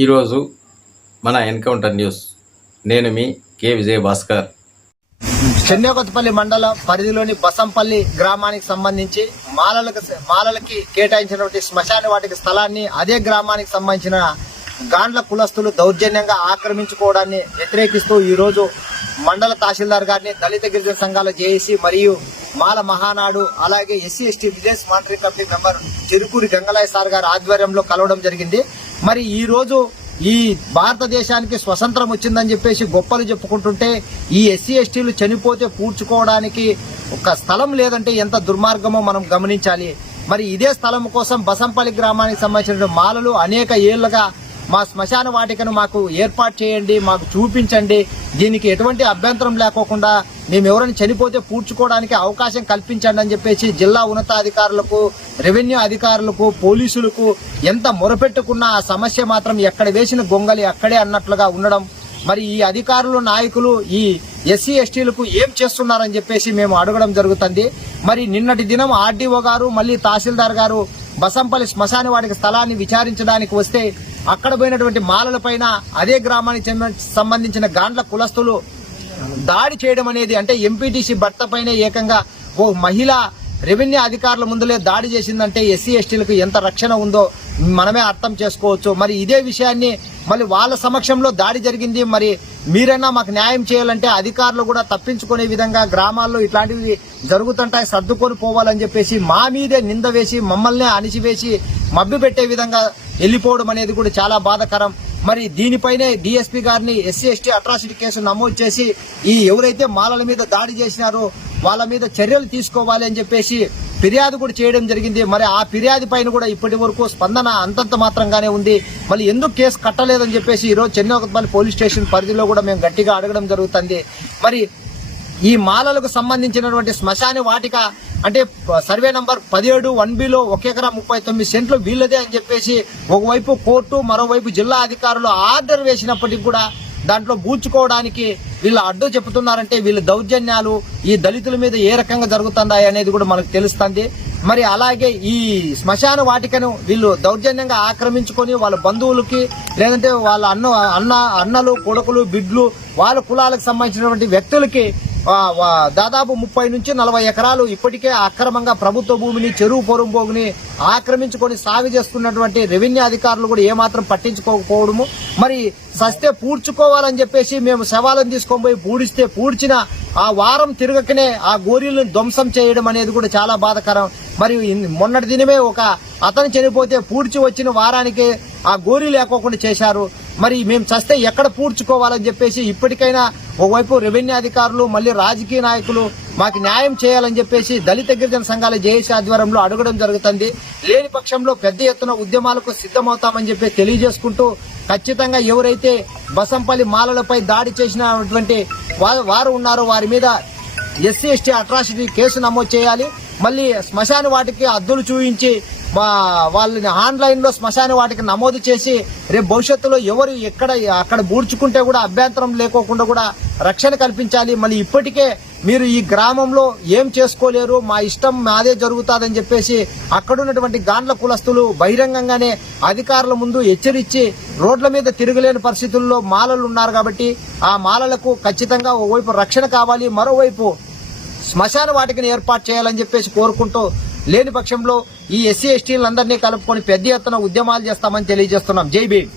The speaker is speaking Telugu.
ఈరోజు మన ఎన్కౌంటర్ న్యూస్. నేను మీ కె విజయభాస్కర్. చెన్నకొత్తపల్లి మండలం పరిధిలోని బసంపల్లి గ్రామానికి సంబంధించి మాలలకి కేటాయించినటువంటి శ్మశాన వాటిక స్థలాన్ని అదే గ్రామానికి సంబంధించిన గాండ్ల కులస్తులు దౌర్జన్యంగా ఆక్రమించుకోవడాన్ని వ్యతిరేకిస్తూ ఈ రోజు మండల తహసీల్దార్ గారిని, దళిత గిరిజన సంఘాల జేఏసీ మరియు మాల మహానాడు, అలాగే SC ST vigilance monitory committee member Tirupuri Gangalai sir గారి ఆధ్వర్యంలో కలవడం జరిగింది. మరి ఈ రోజు ఈ భారతదేశానికి స్వతంత్రం వచ్చిందని చెప్పేసి గొప్పలు చెప్పుకుంటుంటే ఈ ఎస్సీ ఎస్టీలు చనిపోతే పూడ్చుకోవడానికి ఒక స్థలం లేదంటే ఎంత దుర్మార్గమో మనం గమనించాలి. మరి ఇదే స్థలం కోసం బసంపల్లి గ్రామానికి సంబంధించిన మాలలు అనేక ఏళ్లుగా మా శ్మశాన వాటికను మాకు ఏర్పాటు చేయండి, మాకు చూపించండి, దీనికి ఎటువంటి అభ్యంతరం లేకోకుండా మేము ఎవరైనా చనిపోతే పూడ్చుకోవడానికి అవకాశం కల్పించండి అని చెప్పేసి జిల్లా ఉన్నతాధికారులకు, రెవెన్యూ అధికారులకు, పోలీసులకు ఎంత మొరపెట్టుకున్నా ఆ సమస్య మాత్రం ఎక్కడ వేసిన గొంగలి అక్కడే అన్నట్లుగా ఉండడం. మరి ఈ అధికారులు, నాయకులు ఈ ఎస్సీ ఎస్టీలకు ఏం చేస్తున్నారని చెప్పేసి మేము అడగడం జరుగుతుంది. మరి నిన్నటి దినం ఆర్డీఓ గారు మళ్ళీ తహసీల్దార్ గారు బసంపల్లి శ్మశాన వాటిక స్థలాన్ని విచారించడానికి వస్తే అక్కడ పోయినటువంటి మాలల పైన అదే గ్రామానికి సంబంధించిన గాండ్ల కులస్తులు దాడి చేయడం అనేది, అంటే ఎంపీటీసీ భర్త పైన ఏకంగా ఓ మహిళ రెవెన్యూ అధికారుల ముందులే దాడి చేసిందంటే ఎస్సీ ఎస్టీలకు ఎంత రక్షణ ఉందో మనమే అర్థం చేసుకోవచ్చు. మరి ఇదే విషయాన్ని మళ్ళీ వాళ్ళ సమక్షంలో దాడి జరిగింది, మరి మీరైనా మాకు న్యాయం చేయాలంటే అధికారులు కూడా తప్పించుకునే విధంగా గ్రామాల్లో ఇట్లాంటివి జరుగుతుంటాయి, సర్దుకొని పోవాలని చెప్పేసి మా మీదే నింద వేసి మమ్మల్ని అణిచివేసి మభ్య పెట్టే విధంగా వెళ్లిపోవడం అనేది కూడా చాలా బాధాకరం. మరి దీనిపైనే డీఎస్పీ గారిని ఎస్సీ ఎస్టీ అట్రాసిటీ కేసు నమోదు చేసి ఈ ఎవరైతే మాలల మీద దాడి చేసినారో వాళ్ళ మీద చర్యలు తీసుకోవాలి అని చెప్పేసి ఫిర్యాదు కూడా చేయడం జరిగింది. మరి ఆ ఫిర్యాదు పైన కూడా ఇప్పటి వరకు స్పందన అంతంత మాత్రంగానే ఉంది. మళ్ళీ ఎందుకు కేసు కట్టలేదని చెప్పేసి ఈరోజు చెన్నకొత్తపల్లి పోలీస్ స్టేషన్ పరిధిలో కూడా మేము గట్టిగా అడగడం జరుగుతుంది. మరి ఈ మాలలకు సంబంధించినటువంటి శ్మశాన వాటిక అంటే సర్వే నంబర్ 17 1బిలో 1 ఎకరా 39 సెంట్లు వీళ్ళదే అని చెప్పేసి ఒకవైపు కోర్టు, మరోవైపు జిల్లా అధికారులు ఆర్డర్ వేసినప్పటికీ కూడా దాంట్లో బూచుకోవడానికి వీళ్ళు అడ్డు చెప్తున్నారంటే వీళ్ళ దౌర్జన్యాలు ఈ దళితుల మీద ఏ రకంగా జరుగుతున్నాయి అనేది కూడా మనకు తెలుస్తుంది. మరి అలాగే ఈ శ్మశాన వాటికను వీళ్ళు దౌర్జన్యంగా ఆక్రమించుకొని వాళ్ళ బంధువులకి, లేదంటే వాళ్ళ అన్నలు, కొడుకులు, బిడ్లు, వాళ్ళ కులాలకు సంబంధించినటువంటి వ్యక్తులకి దాదాపు 30 నుంచి 40 ఎకరాలు ఇప్పటికే అక్రమంగా ప్రభుత్వ భూమిని, చెరువు పొరుంబోగుని ఆక్రమించుకొని సాగు చేస్తున్నటువంటి రెవెన్యూ అధికారులు కూడా ఏమాత్రం పట్టించుకోకపోవడము. మరి సస్తే పూడ్చుకోవాలని చెప్పేసి మేము శవాలను తీసుకొని పోయి పూడిస్తే పూడ్చిన ఆ వారం తిరగకనే ఆ గోరీలను ధ్వంసం చేయడం అనేది కూడా చాలా బాధాకరం. మరి మొన్నటి దినమే ఒక అతను చనిపోతే పూడ్చి వచ్చిన వారానికి ఆ గోరీ లేకోకుండా చేశారు. మరి మేము చస్తే ఎక్కడ పూడ్చుకోవాలని చెప్పేసి ఇప్పటికైనా ఒకవైపు రెవెన్యూ అధికారులు, మళ్ళీ రాజకీయ నాయకులు మాకు న్యాయం చేయాలని చెప్పేసి దళిత గిరిజన సంఘాల జేఏసీ ఆధ్వర్యంలో అడగడం జరుగుతుంది. లేని పక్షంలో పెద్ద ఎత్తున ఉద్యమాలకు సిద్ధమవుతామని చెప్పి తెలియజేసుకుంటూ, ఖచ్చితంగా ఎవరైతే బసంపల్లి మాలలపై దాడి చేసినటువంటి వారు ఉన్నారో వారి మీద ఎస్సీ ఎస్టీ అట్రాసిటీ కేసు నమోదు చేయాలి. మళ్ళీ శ్మశాన వాటికి అద్దులు చూయించి వాళ్ళని ఆన్లైన్ లో శ్మశాన వాటికి నమోదు చేసి రేపు భవిష్యత్తులో ఎవరు అక్కడ బూడ్చుకుంటే కూడా అభ్యంతరం లేకోకుండా కూడా రక్షణ కల్పించాలి. మళ్ళీ ఇప్పటికే మీరు ఈ గ్రామంలో ఏం చేసుకోలేరు, మా ఇష్టం మాదే జరుగుతుందని చెప్పేసి అక్కడున్నటువంటి గాండ్ల కులస్తులు బహిరంగంగానే అధికారుల ముందు హెచ్చరించి రోడ్ల మీద తిరగలేని పరిస్థితుల్లో మాలలు ఉన్నారు. కాబట్టి ఆ మాలలకు ఖచ్చితంగా ఓవైపు రక్షణ కావాలి, మరోవైపు శ్మశాన వాటికని ఏర్పాటు చేయాలని చెప్పేసి కోరుకుంటూ, లేని పక్షంలో ఈ ఎస్సీ ఎస్టీలందరినీ కలుపుకొని పెద్ద ఎత్తున ఉద్యమాలు చేస్తామని తెలియజేస్తున్నాం. జై భీమ్.